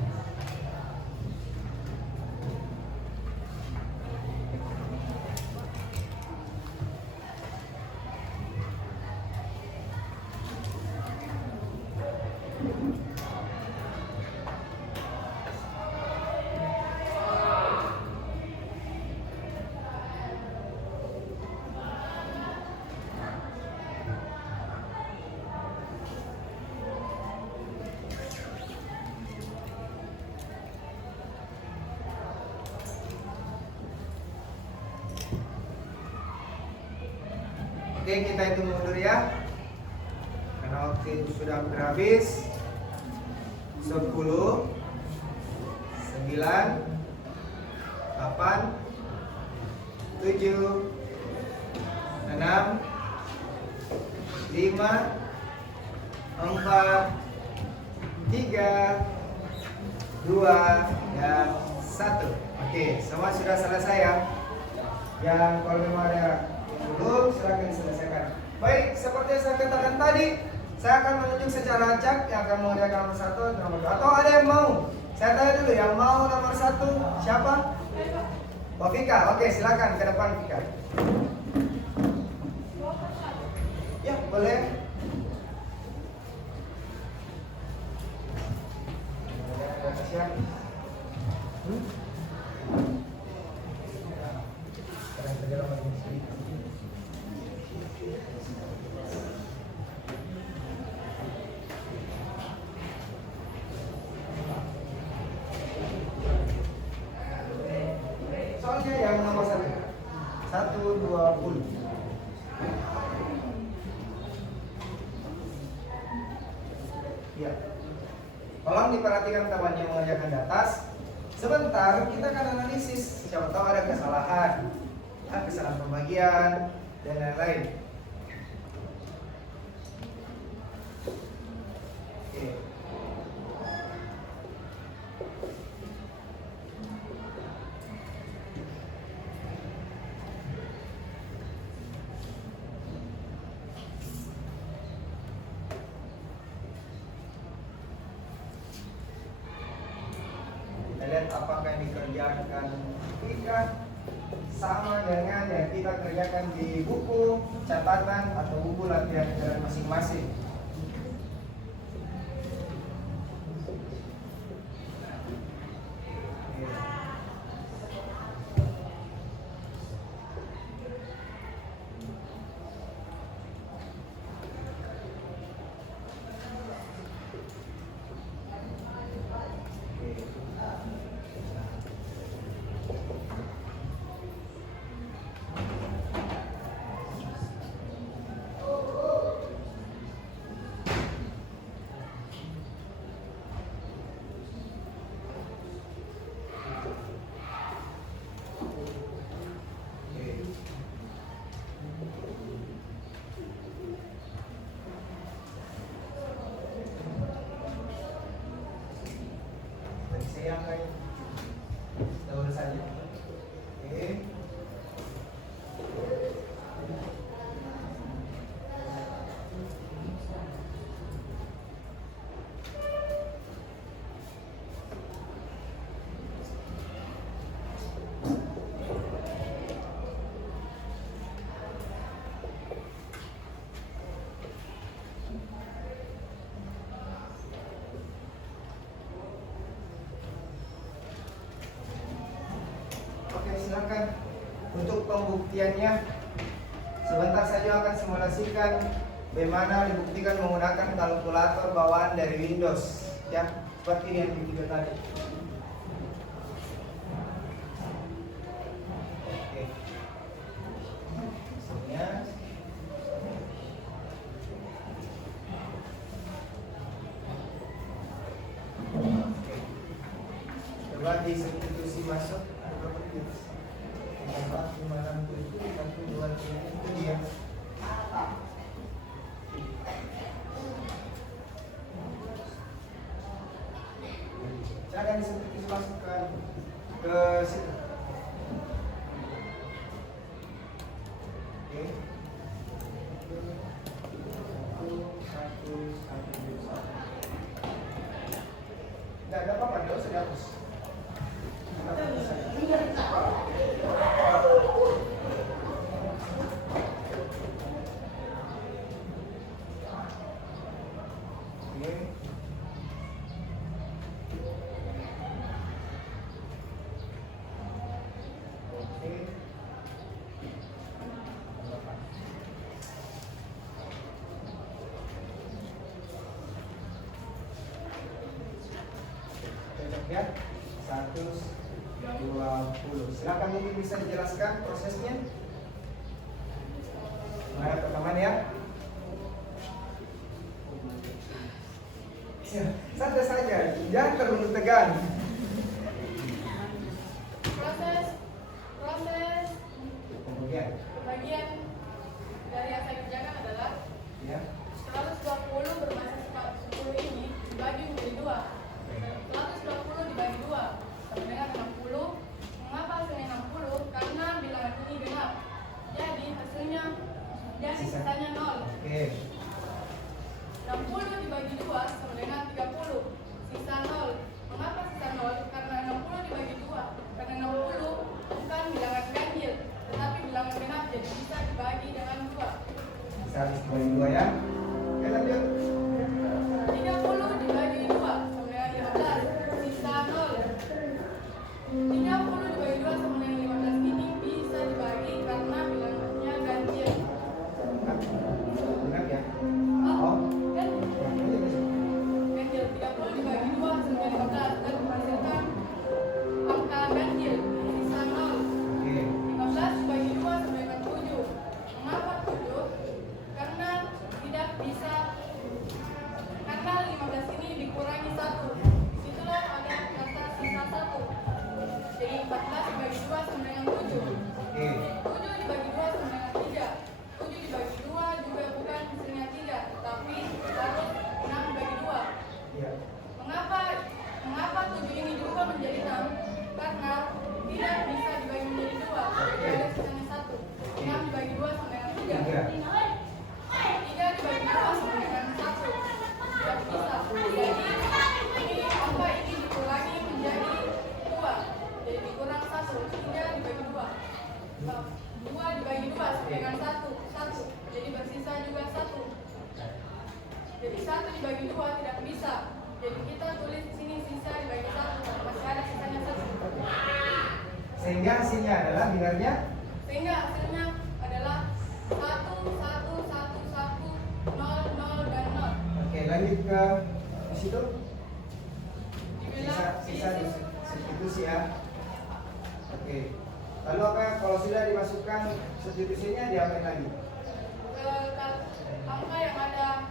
Oke, kita hitung mundur ya. Karena waktu itu sudah hampir habis. 10, 9, 8, 7, 6, 5, 4, 3, 2, dan 1. Oke, semua sudah selesai ya. Yang kalau memang ada belum, silakan diselesaikan. Baik, seperti yang saya katakan tadi, saya akan menunjuk secara acak yang akan mengerjakan nomor 1, nomor 2. Atau ada yang mau? Saya tanya dulu, yang mau nomor 1 siapa? Oh, Vika. Oke, silakan ke depan Vika. Ya, boleh. Siap. Soalnya yang nomor 1 120. Ya. Tolong diperhatikan teman yang mengerjakan di atas. Sebentar kita akan analisis. Siapa tahu ada kesalahan, kesalahan pembagian dan lain-lain. Oke. Lihat apakah yang dikerjakan Vika sama dengan yang kita kerjakan di buku catatan atau buku latihan jalan masing-masing. Saya akan tahu saja. Oke. Silakan untuk pembuktiannya. Sebentar saja akan simulasikan bagaimana dibuktikan menggunakan kalkulator bawaan dari Windows, ya, seperti yang di video tadi. Oke. Misalnya, coba di substitusi masuk. 4, 5, 6, 7, 1, 2, 3, itu dia. Jangan dimasukkan ke situ. Oke. 1, 1. Tidak ada apa-apa, dia sudah hapus. Ya, 120. Silakan mungkin bisa dijelaskan prosesnya. Gimana teman-teman ya? Jangan terlalu tegang. Proses Kemudian, pembagian dari yang saya kerjakan adalah ya. 120 bermasa 10 ini dibagi menjadi 2. 120 dibagi 2 sama dengan 60. Mengapa hasilnya 60? Karena bilangan ini genap. Jadi hasilnya sisanya 0. Oke. 60 dibagi 2 sama dengan 30. Sisa 0. Mengapa sisa 0? Karena 60 dibagi 2. Karena 60 bukan bilangan ganjil, tetapi bilangan genap, jadi bisa dibagi dengan 2. Bisa habis dibagi 2 ya. Oke, lanjut. 30 dibagi 2 sama dengan 15. Sisa 0. 30 dibagi 2 sama dengan 15 ini bisa dibagi karena bilangannya ganjil. Genap ya. Oh, kan? Lanjut. Ganjil 30 dibagi 2 sama dengan 15 dan menghasilkan angka ganjil. Sisa 0. Oke. 15 dibagi 2 sama dengan 7. Mengapa 7? Karena tidak bisa, karena 15 ini dikurangi 1. Disitulah ada kata sisa 1. Jadi 14 dibagi 2 sama dengan 7. Oke. 7 dibagi 2 sama dengan 3. 7 dibagi 2 juga bukan hasilnya 3, tapi harus 6 dibagi 2. Iya. Mengapa 7 ini diubah menjadi 6? Karena tidak bisa dibagi menjadi 2. Jadi ada sisanya 1. 6 dibagi 2 sama dengan 3. 3 dibagi 2 sama dengan 1. Tidak bisa. Jadi ini angka ini dikurangi menjadi 2. Jadi dikurang 1. 3 dibagi 2. 2 dibagi 2 sama dengan 1. 1. Jadi bersisa juga 1. Jadi 1 dibagi 2 tidak bisa. Jadi kita tulis di sini sisa dibagi 1 karena masih ada sisanya 1. Sehingga hasilnya adalah binarnya. Sehingga hasilnya adalah 1 1 1 1 0 0 dan 0. Oke, lanjut ke di situ. Dibilang Sisa substitusi ya. Oke. Lalu apa yang kalau sudah dimasukkan substitusinya diapain lagi? Angka yang ada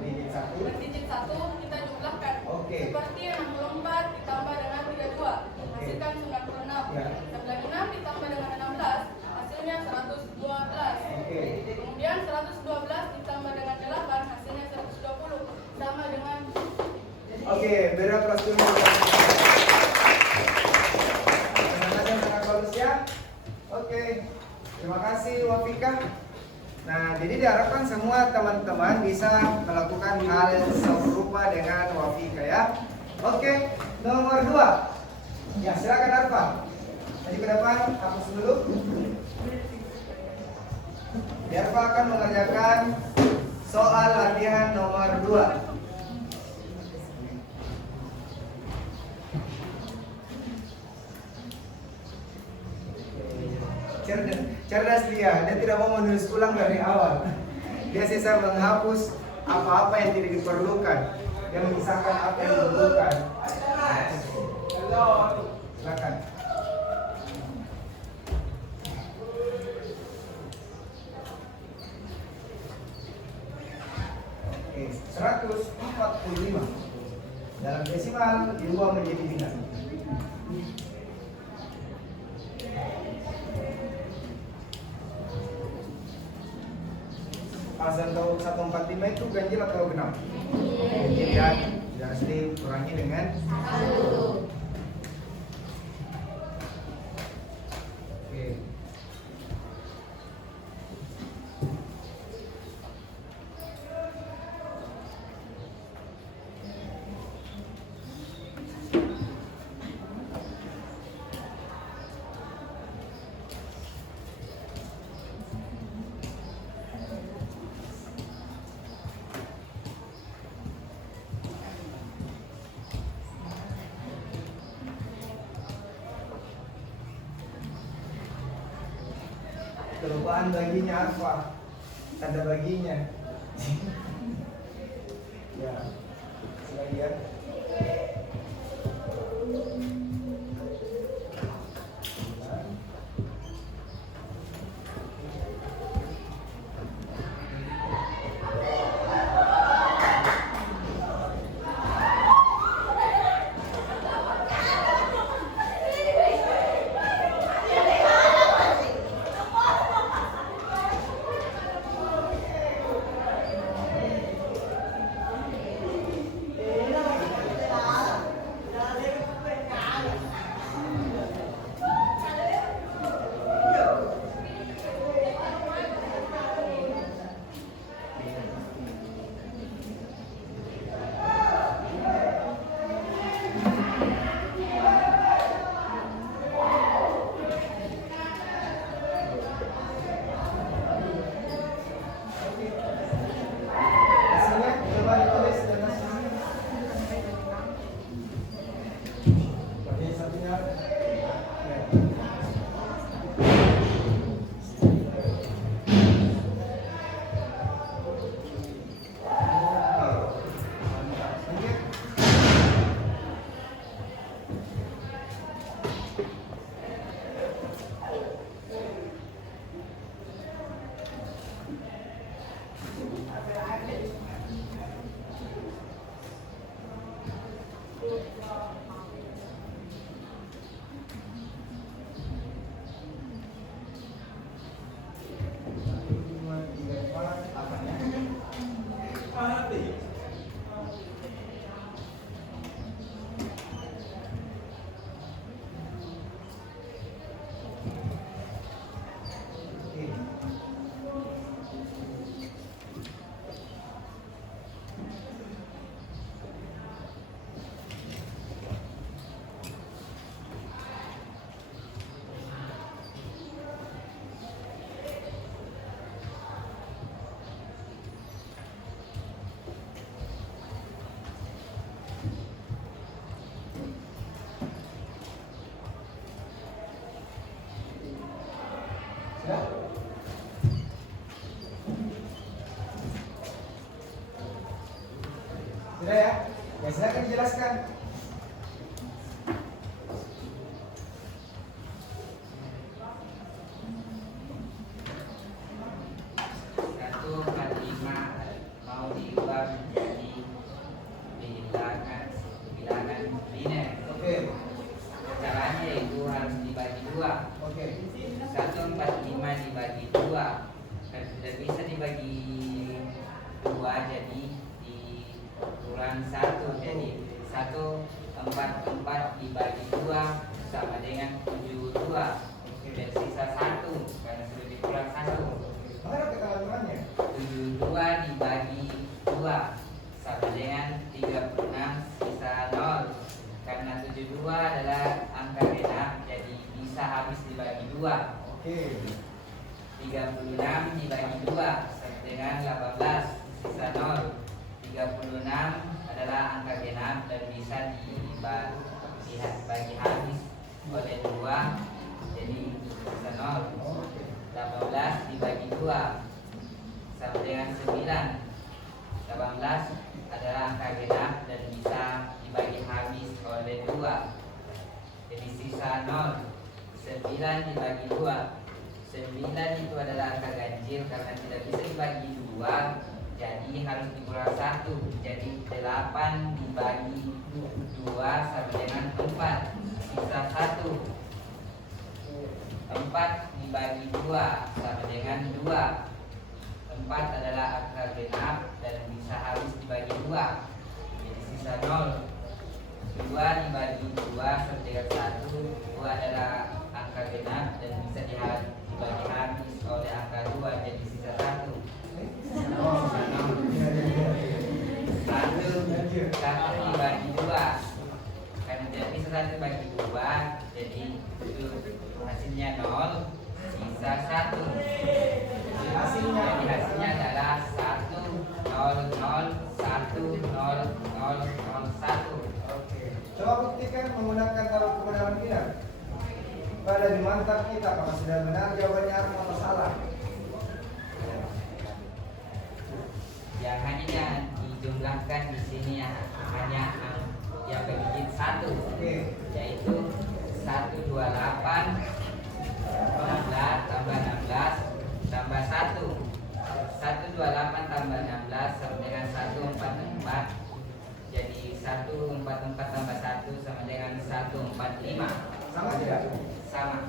Digit 1. dan digit 1 kita jumlahkan. Oke. Seperti 64 ditambah dengan 32 hasilkan 96. Ya. 96 ditambah dengan 16 hasilnya 112. Oke. Kemudian 112 ditambah dengan 8 hasilnya 120 sama dengan. Oke, beda prosedur. Penjelasan sangat bagus ya. Oke. Terima kasih Wafika. Nah, jadi diharapkan semua teman-teman bisa melakukan hal serupa dengan Wafika ya. Oke, nomor 2. Ya, silakan Arfa. Maju ke depan, hapus dulu. Arfa akan mengerjakan soal latihan nomor 2. Cerdas dia tidak mau menulis ulang dari awal. Dia sisa menghapus apa-apa yang tidak diperlukan. Dia mengisahkan apa yang diperlukan. Silakan. Oke, 145. Dalam desimal diubah menjadi binar. Pasal 145 itu ganjil atau genap? Ganjil ya. Harus dikurangi dengan 1. Oke. Kelupaan baginya apa? Tanda baginya. Ya, sebagian. 2 sama dengan 72. Dan sisa 1 karena sudah dikurang 1. Mana kata teman-temannya? 72 dibagi 2 sama dengan 36 sisa 0. Karena 72 adalah angka genap, jadi bisa habis dibagi 2. Oke. 36 dibagi 2 sama dengan 18 sisa 0. 36 adalah angka genap dan bisa dibagi habis oleh 2, jadi sisa 0. 18 dibagi 2 sama dengan 9. 18 adalah angka genap dan bisa dibagi habis oleh 2, jadi sisa 0. 9 dibagi 2. 9 itu adalah angka ganjil karena tidak bisa dibagi 2, jadi harus dikurang 1. Jadi 8 dibagi 2 sama dengan 4, sisa 1. 4 dibagi 2 sama dengan 2. 4 adalah angka genap dan bisa habis dibagi 2, jadi sisa 0. 2 dibagi 2 sama dengan 1. 2 adalah angka genap dan bisa dibagi habis oleh angka 2, jadi sisa 1. 1 dibagi 2 karena tidak bisa 1 bagi 2, jadi itu hasilnya 0, sisa 1. Jadi hasilnya adalah 1 0 0 1 0 0 0 1. Oke. Coba buktikan menggunakan tabel kemudahan kita. Pada di mantap kita apakah sudah benar jawabannya atau salah? Yang hanya dijumlahkan di sini hanya yang digit 1, Oke. yaitu 128 16 tambah 16 tambah 1. 128 tambah 16 sama dengan 144. Jadi 144 tambah 1 sama dengan 145. Sama tidak? Sama.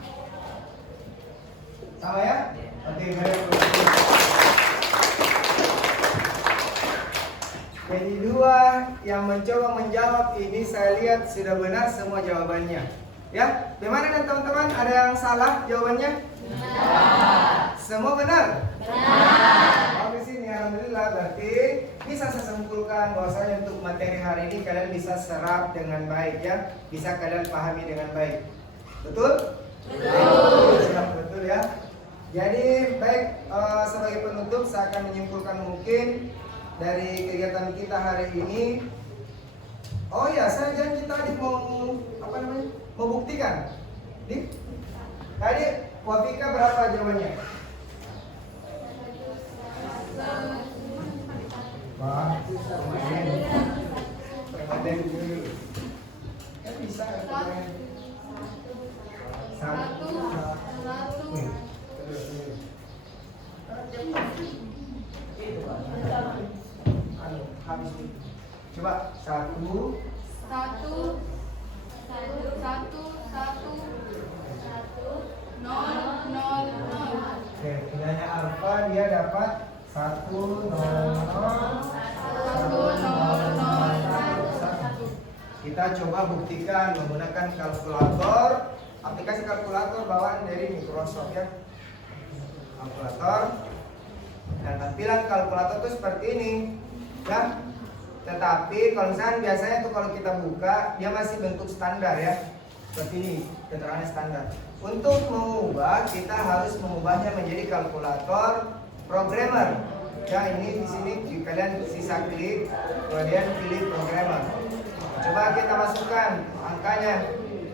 Sama ya? Ya. Oke, baik. Jadi dua yang mencoba menjawab ini saya lihat sudah benar semua jawabannya. Ya, bagaimana dan teman-teman? Ada yang salah jawabannya? Benar. Semua benar? Benar. Di sini alhamdulillah berarti bisa saya simpulkan bahwasanya untuk materi hari ini kalian bisa serap dengan baik ya, bisa kalian pahami dengan baik. Betul? Betul. Betul ya. Jadi baik, sebagai penutup saya akan menyimpulkan mungkin dari kegiatan kita hari ini. Oh ya, saya janji tadi mau membuktikan. Tadi Wafika berapa jawabannya? Kan bisa coba 1 Oke, nilainya alfa dia dapat 1 0 0 1. Kita coba buktikan menggunakan kalkulator, aplikasi kalkulator bawaan dari Microsoft ya. Kalkulator. Dan tampilan kalkulator itu seperti ini, ya. Tetapi kalau misalnya biasanya tuh kalau kita buka dia masih bentuk standar ya, seperti ini, keterangan standar. Untuk mengubah kita harus mengubahnya menjadi kalkulator programmer. Ya ini di sini kalian sisa klik, kemudian pilih programmer. Coba kita masukkan angkanya.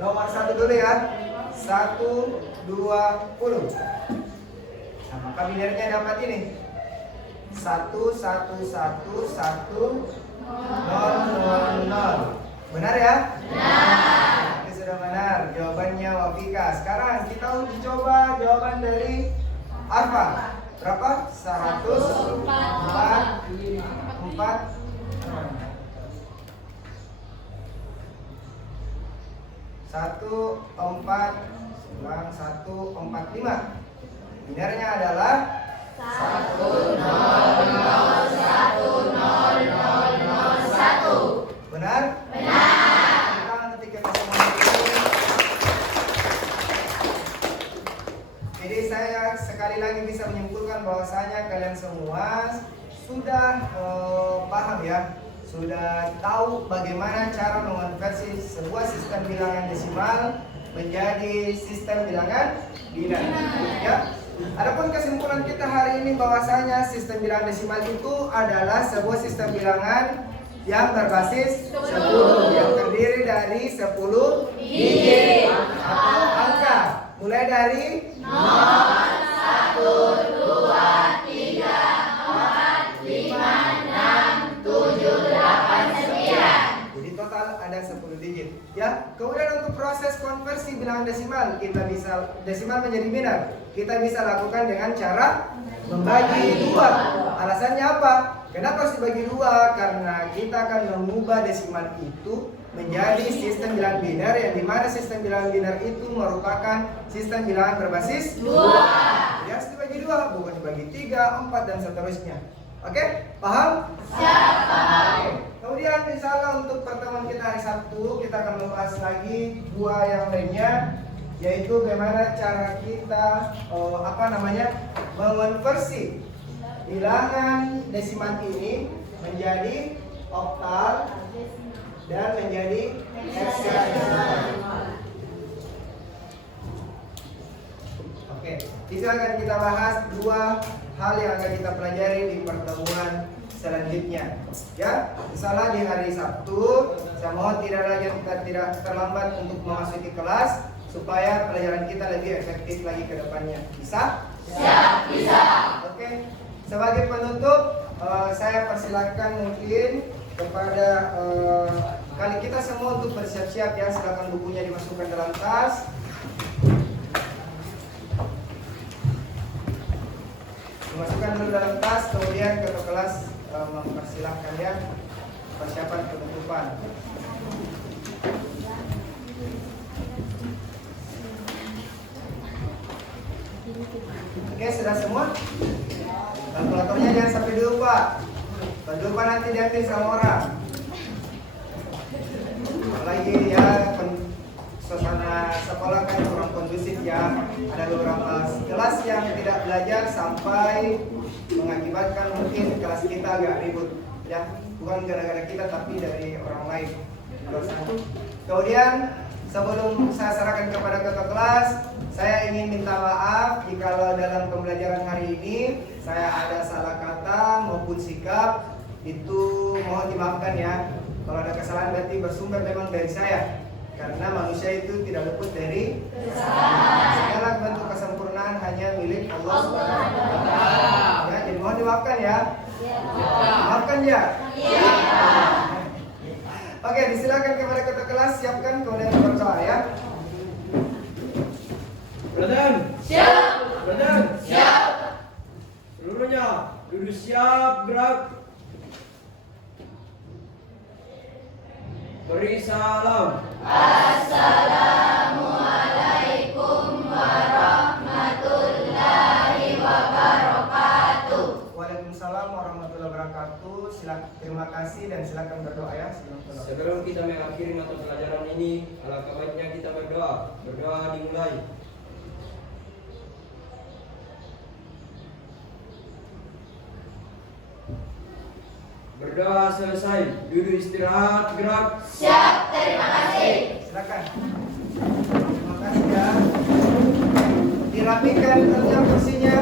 Nomor 1 dulu ya. 120. Nah, maka binarnya dapat ini. 1 1 1 1 0 0 0. Benar ya? Benar. Oke, sudah benar. Jawabannya Wafika. Sekarang kita uji coba jawaban dari Arfa. Berapa? 104 145. Binarnya adalah 100100001. Benar? Benar. Kita ketika kita sekali lagi bisa menyimpulkan bahwasanya kalian semua sudah paham ya, sudah tahu bagaimana cara mengonversi sebuah sistem bilangan desimal menjadi sistem bilangan biner. Ya. Adapun kesimpulan kita hari ini bahwasanya sistem bilangan desimal itu adalah sebuah sistem bilangan yang berbasis 10 yang terdiri dari 10 digit atau angka mulai dari 0, 1, 2, 3, 4, 5, 6, 7, 8, 9. Jadi total ada 10 digit. Ya, kemudian untuk proses konversi bilangan desimal, kita bisa desimal menjadi biner. Kita bisa lakukan dengan cara membagi dua. Alasannya apa? Kenapa harus dibagi dua? Karena kita akan mengubah desimal itu menjadi sistem bilangan biner, yang dimana sistem bilangan biner itu merupakan sistem bilangan berbasis 2. Ya, harus dibagi dua, bukan dibagi 3, 4 dan seterusnya. Oke, paham? Siap, paham. Kemudian insya Allah untuk pertemuan kita hari Sabtu kita akan membahas lagi dua yang lainnya, yaitu bagaimana cara kita mengonversi bilangan desimal ini menjadi oktal dan menjadi heksadesimal. Oke, silakan kita bahas dua hal yang akan kita pelajari di pertemuan selanjutnya. Ya, misalnya di hari Sabtu, saya mohon kita tidak terlambat untuk memasuki kelas supaya pelajaran kita lebih efektif lagi ke depannya. Bisa? Siap, bisa. Oke. Sebagai penutup, saya persilakan mungkin kepada kalian kita semua untuk bersiap-siap ya. Silakan bukunya dimasukkan dalam tas. Dimasukkan dulu dalam tas, kemudian ke kelas mempersilahkan ya persiapan penutupan. Oke, sudah semua? Kalkulatornya jangan sampai lupa. Kalau lupa nanti diambil sama orang. Apalagi ya suasana sekolah kan kurang kondusif ya. Ada beberapa kelas yang tidak belajar sampai mengakibatkan mungkin kelas kita agak ribut ya. Bukan gara-gara kita tapi dari orang lain. Kemudian sebelum saya serahkan kepada ketua kelas, saya ingin minta maaf jika dalam pembelajaran hari ini saya ada salah kata maupun sikap, itu mohon dimaafkan ya. Kalau ada kesalahan berarti bersumber memang dari saya, karena manusia itu tidak luput dari kesalahan. Segala bentuk kesempurnaan hanya milik Allah Subhanahu wa Ta'ala. Ya, jadi mohon dimaafkan ya. Maafkan ya. Oke, disilakan kepada ketua kelas, siapkan kemudian berdoa ya. Brother, siap. Brother, siap. Seluruhnya duduk siap, gerak. Beri salam. Assalamualaikum warahmatullahi wabarakatuh. Waalaikumsalam warahmatullahi wabarakatuh. Silakan, terima kasih dan silakan berdoa ya. Sebelum kita mengakhiri mata pelajaran ini, alangkah baiknya kita berdoa. Berdoa dimulai. Berdoa selesai, duduk istirahat, gerak. Siap, terima kasih. Silakan. Terima kasih ya. Dirapikan kursinya.